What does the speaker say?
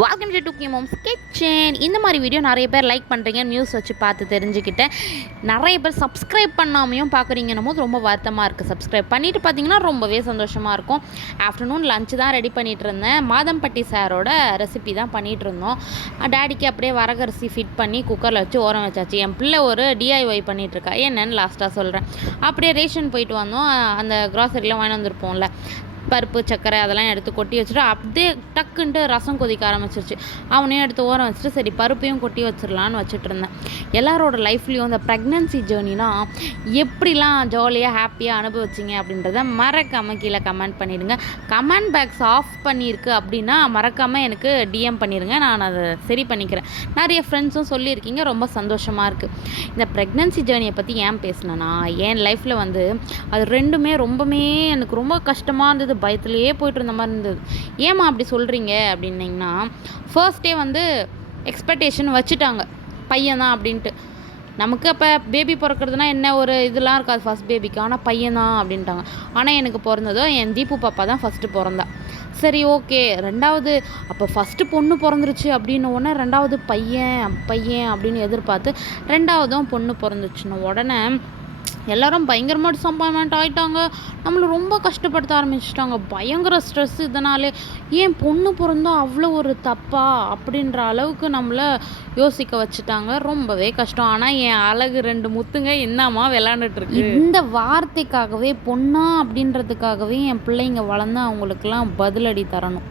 Welcome to டுக்கி mom's kitchen. இந்த மாதிரி வீடியோ நிறைய பேர் லைக் பண்ணுறீங்க, நியூஸ் வச்சு பார்த்து தெரிஞ்சுக்கிட்டேன். நிறைய பேர் சப்ஸ்கிரைப் பண்ணாமையும் பார்க்குறீங்கன்னும் போது ரொம்ப வருத்தமாக இருக்குது. சப்ஸ்கிரைப் பண்ணிவிட்டு பார்த்தீங்கன்னா ரொம்பவே சந்தோஷமாக இருக்கும். ஆஃப்டர்நூன் லஞ்சு தான் ரெடி பண்ணிகிட்டு இருந்தேன். மாதம்பட்டி சாரோட ரெசிபி தான் பண்ணிகிட்டு இருந்தோம். டேடிக்கு அப்படியே வரகரிசி ஃபிட் பண்ணி குக்கரில் வச்சு ஓரம் வச்சாச்சு. என் பிள்ளை ஒரு டிஐஒய் பண்ணிகிட்ருக்கா, என்னென்னு லாஸ்ட்டாக சொல்கிறேன். அப்படியே ரேஷன் போயிட்டு வந்தோம். அந்த க்ராசரிலாம் வாங்கி வந்திருப்போம்ல, பருப்பு சர்க்கரை அதெல்லாம் எடுத்து கொட்டி வச்சுட்டு அப்படியே டக்குன்ட்டு ரசம் கொதிக்க ஆரம்பிச்சிருச்சு. அவனையும் எடுத்து ஓரம் வச்சுட்டு சரி பருப்பையும் கொட்டி வச்சிடலான்னு வச்சுட்டு இருந்தேன். எல்லாரோட லைஃப்லேயும் இந்த ப்ரெக்னென்சி ஜேர்னிலாம் எப்படிலாம் ஜாலியாக ஹாப்பியாக அனுபவிச்சிங்க அப்படின்றத மறக்காமல் கீழே கமெண்ட் பண்ணிவிடுங்க. கமெண்ட் பாக்ஸ் ஆஃப் பண்ணியிருக்கு அப்படின்னா மறக்காமல் எனக்கு டிஎம் பண்ணிடுங்க, நான் அதை சரி பண்ணிக்கிறேன். நிறைய ஃப்ரெண்ட்ஸும் சொல்லியிருக்கீங்க, ரொம்ப சந்தோஷமாக இருக்குது. இந்த ப்ரெக்னென்சி ஜேர்னியை பற்றி ஏன் பேசினேன்னா, என் லைஃப்பில் வந்து அது ரெண்டுமே ரொம்பவே எனக்கு ரொம்ப கஷ்டமாக இருந்தது. பயத்துலேயே போயிட்டு இருந்த மாதிரி இருந்தது. ஏமா அப்படி சொல்கிறீங்க அப்படின்னிங்கன்னா, ஃபர்ஸ்ட் டே வந்து எக்ஸ்பெக்டேஷன் வச்சுட்டாங்க பையன் தான் அப்படின்ட்டு. நமக்கு அப்போ பேபி பிறக்கிறதுனா என்ன ஒரு இதெல்லாம் இருக்காது ஃபஸ்ட் பேபிக்கு, ஆனால் பையன் தான் அப்படின்ட்டாங்க. ஆனால் எனக்கு பிறந்ததோ என் தீபு பாப்பா தான் ஃபஸ்ட்டு பிறந்தா. சரி ஓகே, ரெண்டாவது அப்போ ஃபஸ்ட்டு பொண்ணு பிறந்துருச்சு அப்படின்னு உடனே ரெண்டாவது பையன் பையன் அப்படின்னு எதிர்பார்த்து ரெண்டாவதும் பொண்ணு பிறந்துச்சுன்னு உடனே எல்லோரும் பயங்கரமாக டிசப்பாயின்மெண்ட் ஆகிட்டாங்க. நம்மளை ரொம்ப கஷ்டப்படுத்த ஆரம்பிச்சிட்டாங்க. பயங்கர ஸ்ட்ரெஸ். இதனாலே ஏன் பொண்ணு பிறந்தா அவ்வளோ ஒரு தப்பா அப்படின்ற அளவுக்கு நம்மளை யோசிக்க வச்சுட்டாங்க. ரொம்பவே கஷ்டம். ஆனால் என் அழகு ரெண்டு முத்துங்க என்னம்மா விளாண்டுட்டுருக்கு. இந்த வார்த்தைக்காகவே பொண்ணா அப்படின்றதுக்காகவே என் பிள்ளைங்க வளர்ந்து அவங்களுக்கெல்லாம் பதிலடி தரணும்.